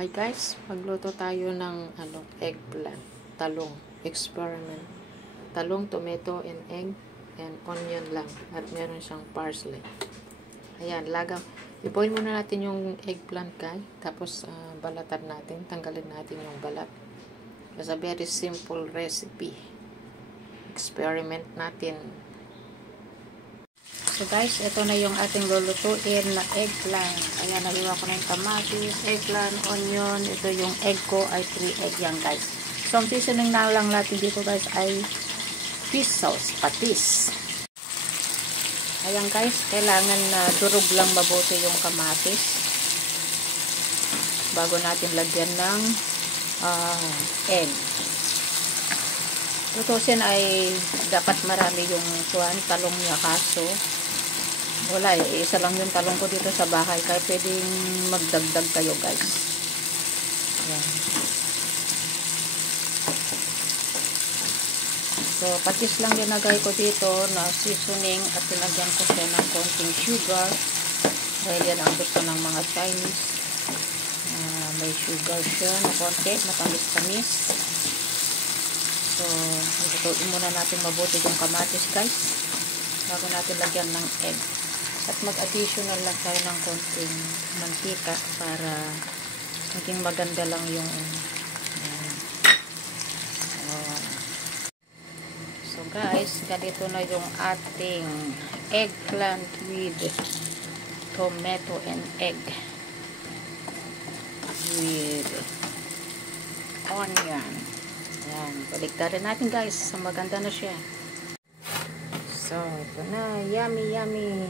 Hi guys, magluto tayo ng eggplant, talong, experiment. Talong, tomato, and egg, and onion lang. At meron siyang parsley. Ayan, iboil muna natin yung eggplant guys. Tapos balatan natin, tanggalin natin yung balat. It's a very simple recipe. Experiment natin. So guys, ito na yung ating lulutuin na eggplant. Ayan, naliwa ko na yung kamatis, eggplant, onion. Ito yung egg ko ay 3 egg yan guys. So ang seasoning na lang natin dito guys ay fish sauce, patis. Ayan guys, kailangan na durog lang mabuti yung kamatis bago natin lagyan ng egg. Tutusin ay dapat marami yung talong niya, kaso wala isa lang yung talong ko dito sa bahay, kaya pwedeng magdagdag kayo guys. Ayan. So patis lang linagay ko dito na seasoning at tinagyan ko siya ng konting sugar dahil yan ang gusto ng mga Chinese. May sugar siya na konti, matamis-tamis. So lutuin muna natin mabuti yung kamatis guys bago natin lagyan ng egg. At mag-additional lang tayo ng konting mantika para maging maganda lang yung so guys, ganito na yung ating eggplant with tomato and egg with onion. Ayan, baliktarin natin guys. Maganda na siya. So, ito na. Yummy, yummy.